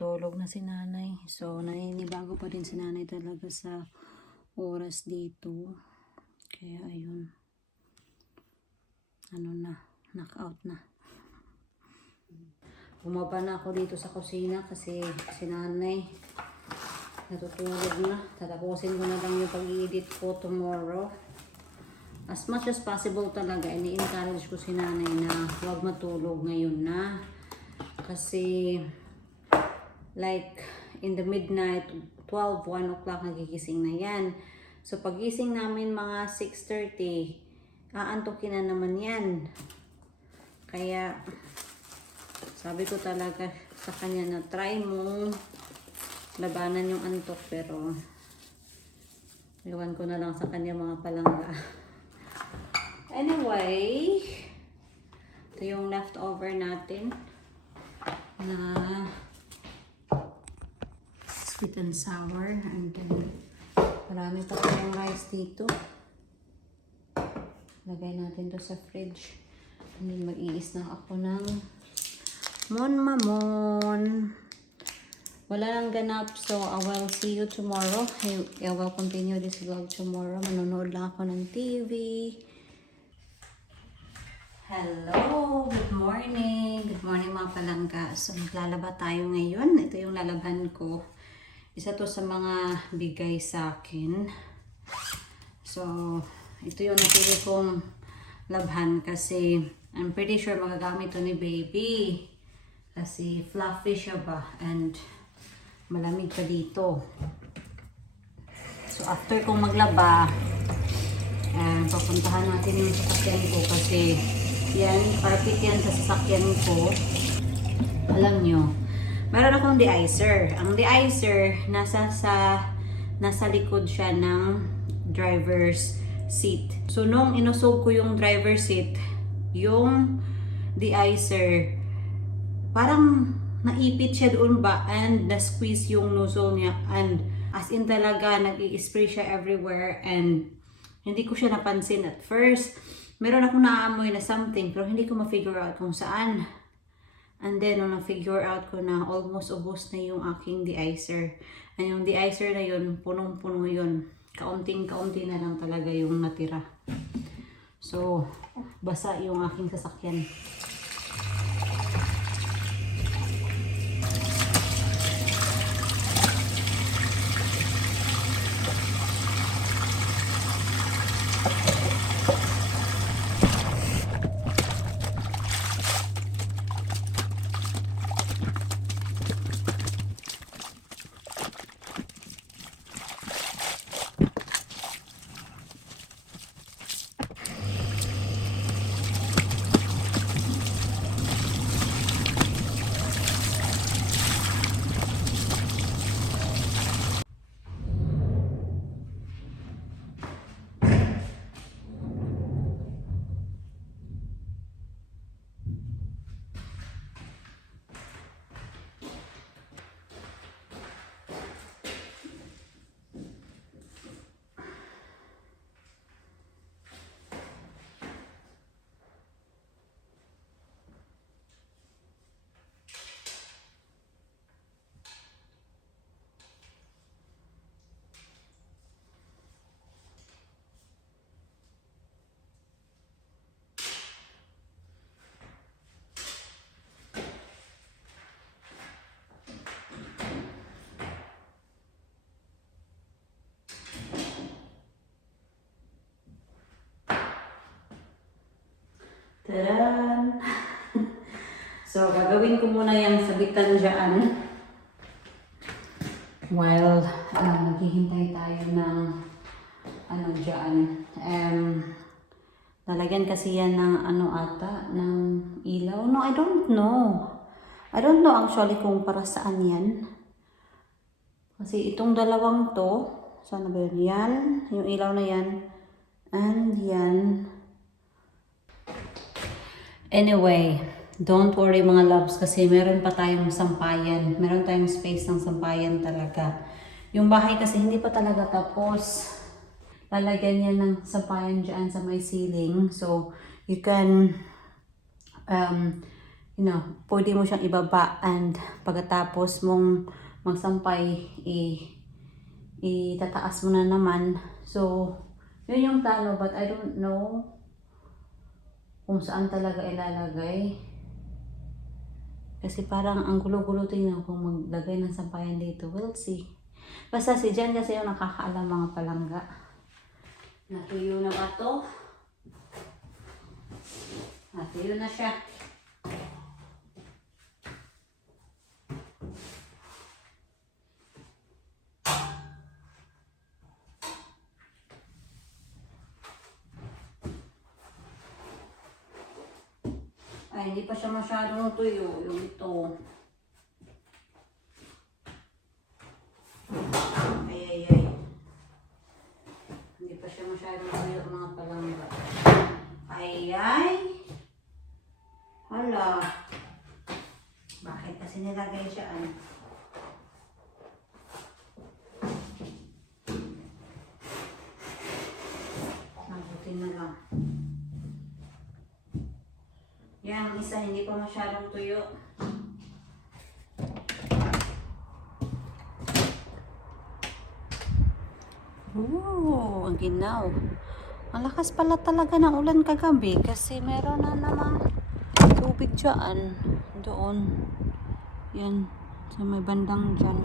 natutulog na si nanay. So, naninibago pa din si nanay talaga sa oras dito. Kaya, ayun. Ano na, knockout na. Bumaba na ako dito sa kusina kasi si nanay natutulog na. Tatapusin ko na lang yung pag-i-edit ko tomorrow. As much as possible talaga, ini-encourage ko si nanay na huwag matulog ngayon na. Kasi, like, in the midnight, 12, 1 o'clock, nagigising na yan. So, pagising namin mga 6:30, aantukin na naman yan. Kaya, sabi ko talaga sa kanya na try mong labanan yung antok, pero iwan ko na lang sa kanya mga palangga. Anyway, ito yung leftover natin na sweet and sour. And then, marami pa tayong rice dito. Lagay natin to sa fridge. And then, mag-iis na ako ng mon mamon. Wala nang ganap, so I will see you tomorrow. I will continue this vlog tomorrow. Manonood lang ako ng TV. Hello! Good morning! Good morning mga palangga. So, maglalaba tayo ngayon. Ito yung lalaban ko. Isa to sa mga bigay sa akin. So, ito yung napili kong labhan kasi I'm pretty sure magagamit to ni baby. Kasi fluffy siya ba? And malamig pa dito. So, after kong maglaba, papuntahan natin yung sasakyan ko kasi yan, carpet yan sa sasakyan ko. Alam nyo, meron akong de-icer. Ang de-icer, nasa likod siya ng driver's seat. So, nung inusog ko yung driver's seat, yung de-icer, parang naipit siya doon ba and na-squeeze yung nozzle niya and as in talaga nag-i-spray siya everywhere and hindi ko siya napansin at first. Meron akong naaamoy na something pero hindi ko ma-figure out kung saan. And then nung na-figure out ko na almost ubos na yung aking de-icer. And yung de-icer na yun, punong-puno yun. Kaunting-kaunti na lang talaga yung natira. So, basa yung aking sasakyan. Tadaan! So, gagawin ko muna yung sabitan dyan. While naghihintay tayo ng dyan. Lalagyan kasi yan ng ng ilaw. No, I don't know. I don't know actually kung para saan yan. Kasi itong dalawang to, saan ba yun? Yan, yung ilaw na yan. And yan. Anyway, don't worry mga loves kasi meron pa tayong sampayan. Meron tayong space ng sampayan talaga. Yung bahay kasi hindi pa talaga tapos. Lalagyan niya ng sampayan dyan sa may ceiling. So, you can pwede mo siyang ibaba and pagkatapos mong magsampay, itataas mo na naman. So, yun yung plano, but I don't know kung saan talaga ilalagay. Kasi parang ang gulo-gulo tingnan kung maglagay ng sampayan dito. We'll see. Basta si Jan kasi yung nakakaalam mga palangga. Natuyo na ba to? Natuyo na siya. Ay, hindi pa siya masyadong tuyo. Yung ito. Ay. Hindi pa siya masyadong tuyo mga palangga. Ay. Hala. Bakit kasi nilagay siya Mabuti na lang. Yan, isa hindi pa masyadong tuyo. Oh, ang ginaw. Ang lakas pala talaga ng ulan kagabi kasi meron na namang tubig dyan. Doon. Yan. Sa may bandang dyan.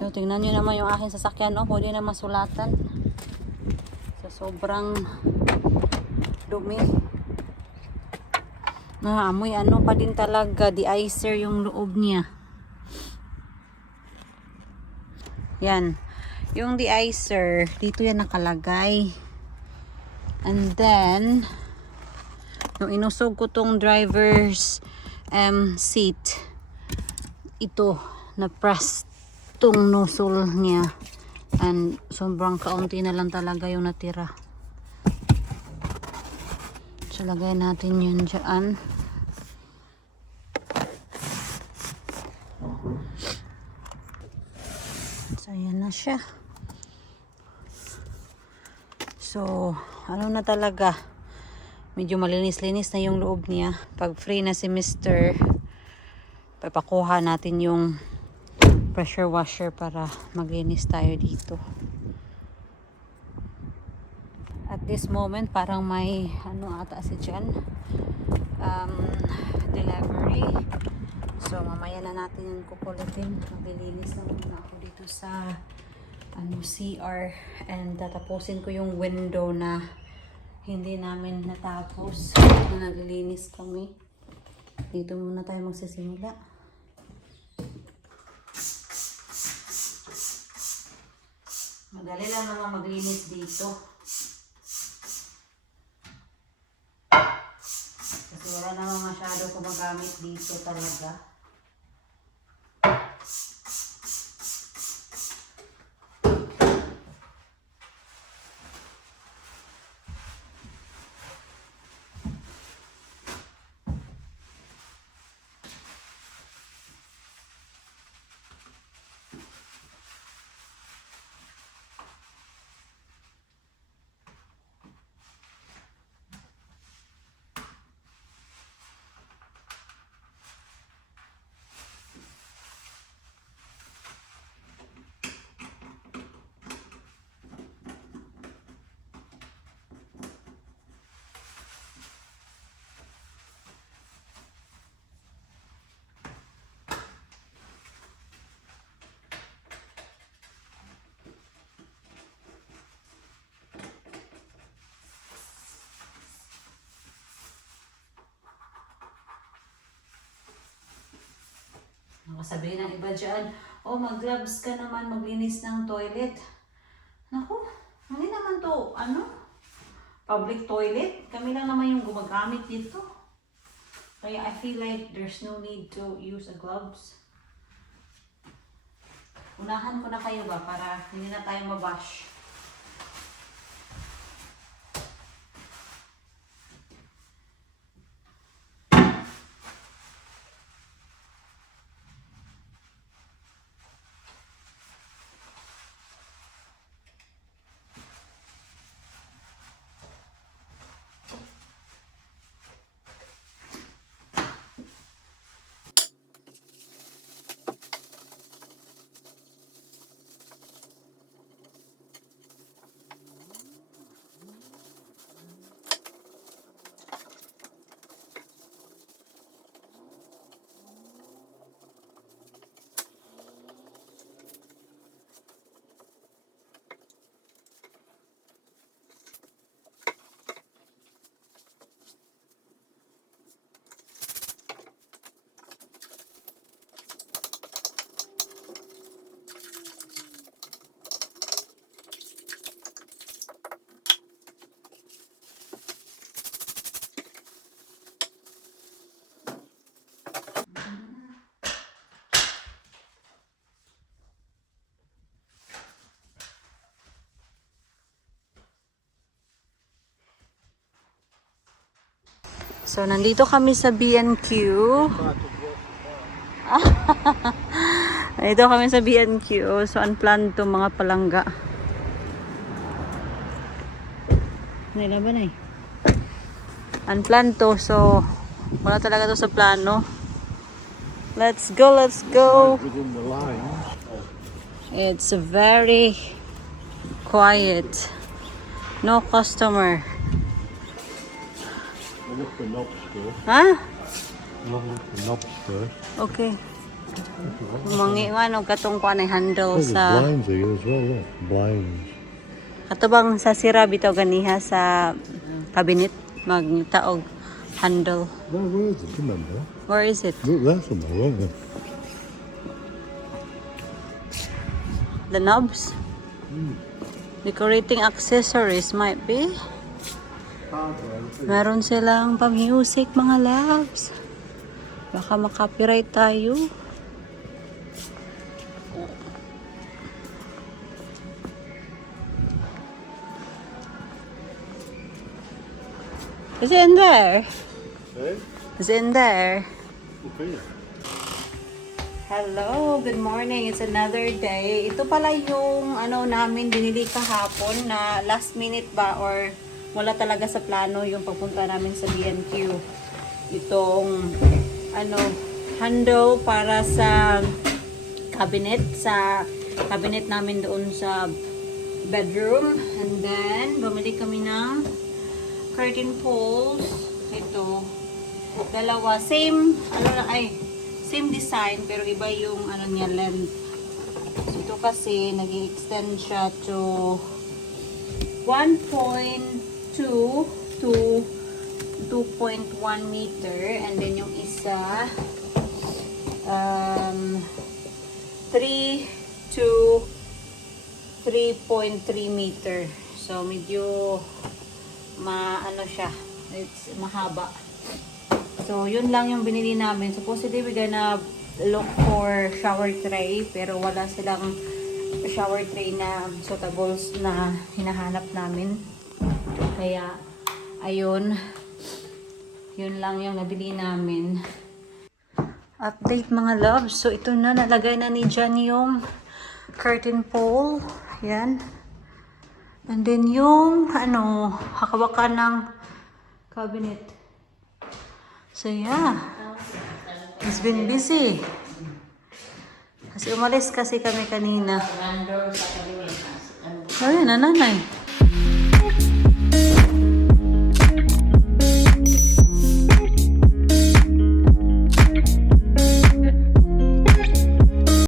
So, tingnan nyo naman yung aking sasakyan. Oh, pwede na masulatan. Sa sobrang dumi. Amoy pa din talaga. De-icer yung loob niya. Yan. Yung de-icer, dito yan nakalagay. And then, nung inusog ko tong driver's seat, ito, na-press tong nozzle niya. And sobrang kaunti na lang talaga yung natira. So, lagay natin yun dyan. So, ayan na siya. So, ano na talaga. Medyo malinis-linis na yung loob niya. Pag free na si Mr. papakuha natin yung pressure washer para maglinis tayo dito. At this moment, parang may ata si Jan. Delivery. So, mamaya na natin yung kukulitin. Maglilinis na muna ako dito sa CR. And tatapusin ko yung window na hindi namin natapos. Na naglilinis kami. Dito muna tayo magsisimula. Madali lang naman maglinis dito. Kasi wala naman masyado gumagamit dito talaga. Sabihin ng iba dyan, oh mag-gloves ka naman maglinis ng toilet. Naku, hindi naman to, public toilet. Kami lang naman yung gumagamit dito. Kaya I feel like there's no need to use a gloves. Unahan ko na kayo ba para hindi na tayo mabash. So, nandito kami sa B&Q. Nandito kami sa B&Q. So, unplanned to mga palangga. Nailaban eh. Unplanned to. So, wala talaga to sa plano. Let's go, let's go. Within the line. It's very quiet. No customer. I'll look for knobs first. Huh? I'll look for knobs first. Okay. Mangi nga no katong kuan ay handle Oh, there's sa blinds here as well, look. Blinds. katubang sa sira bitaw ganiha sa cabinet magtaog handle. No, where is it? Remember? Where is it? Look there somewhere, won't it? The knobs? Decorating accessories might be. Meron silang pa-music mga loves. Baka makopyright tayo. Is it in there? Eh? Is it in there? Okay. Hello, good morning. It's another day. Ito pala yung ano namin binili kahapon na last minute ba or wala talaga sa plano yung pagpunta namin sa B&Q. Itong ano handle para sa cabinet namin doon sa bedroom, and then bumili kami ng curtain poles. Ito dalawa, same same design pero iba yung ano niya length. So, ito kasi nag-extend siya to 1.2 to 2.1 meter, and then yung isa 3 to 3.3 meter. So medyo ano siya, it's mahaba. So, yun lang yung binili namin. Supposedly, we're gonna look for shower tray, pero wala silang shower tray na suitables na hinahanap namin. Kaya, ayun. Yun lang yung nabili namin. Update mga loves. So, ito na. Nalagay na ni Jan yung curtain pole. Yan. And then yung, hakawakan ng cabinet. So yeah, it's been busy. Kasi umalis kasi kami kanina. Oh, yun, nanay.